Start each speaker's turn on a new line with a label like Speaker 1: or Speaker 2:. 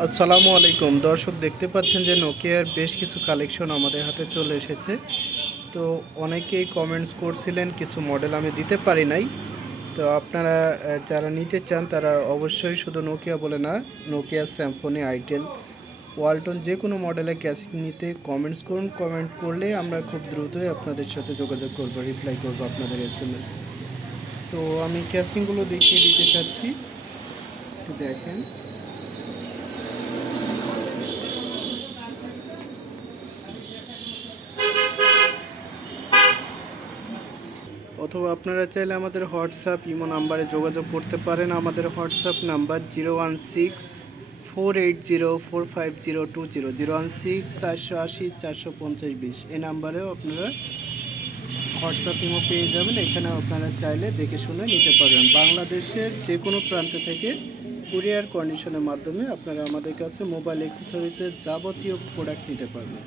Speaker 1: আসসালামু আলাইকুম। দর্শক, দেখতে পাচ্ছেন যে নোকিয়ার বেশ কিছু কালেকশন আমাদের হাতে চলে এসেছে। তো অনেকেই কমেন্টস করছিলেন, কিছু মডেল আমি দিতে পারি নাই। তো আপনারা যারা নিতে চান, তারা অবশ্যই শুধু নোকিয়া বলে না, নোকিয়া স্যামফোনি আইটেল ওয়ালটন যে কোনো মডেলের ক্যাসিং নিতে কমেন্টস করুন। কমেন্ট করলে আমরা খুব দ্রুতই আপনাদের সাথে যোগাযোগ করব রিপ্লাই করব আপনাদের এস এম এস তো আমি ক্যাসিংগুলো দেখিয়ে দিতে চাচ্ছি। দেখেন। অথবা আপনারা চাইলে আমাদের হোয়াটসঅ্যাপ ইমো নাম্বারে যোগাযোগ করতে পারেন। আমাদের WhatsApp number zero one six four eight zero four five zero two zero zero one six চারশো আশি চারশো পঞ্চাশ বিশ। এই নাম্বারেও আপনারা হোয়াটসঅ্যাপ ইমো পেয়ে যাবেন। এখানে আপনারা চাইলে দেখে শুনে নিতে পারবেন। বাংলাদেশের যে কোনো প্রান্ত থেকে কুরিয়ার কন্ডিশনের মাধ্যমে আপনারা আমাদের কাছে মোবাইল অ্যাক্সেসরিজের যাবতীয় প্রোডাক্ট নিতে পারবেন।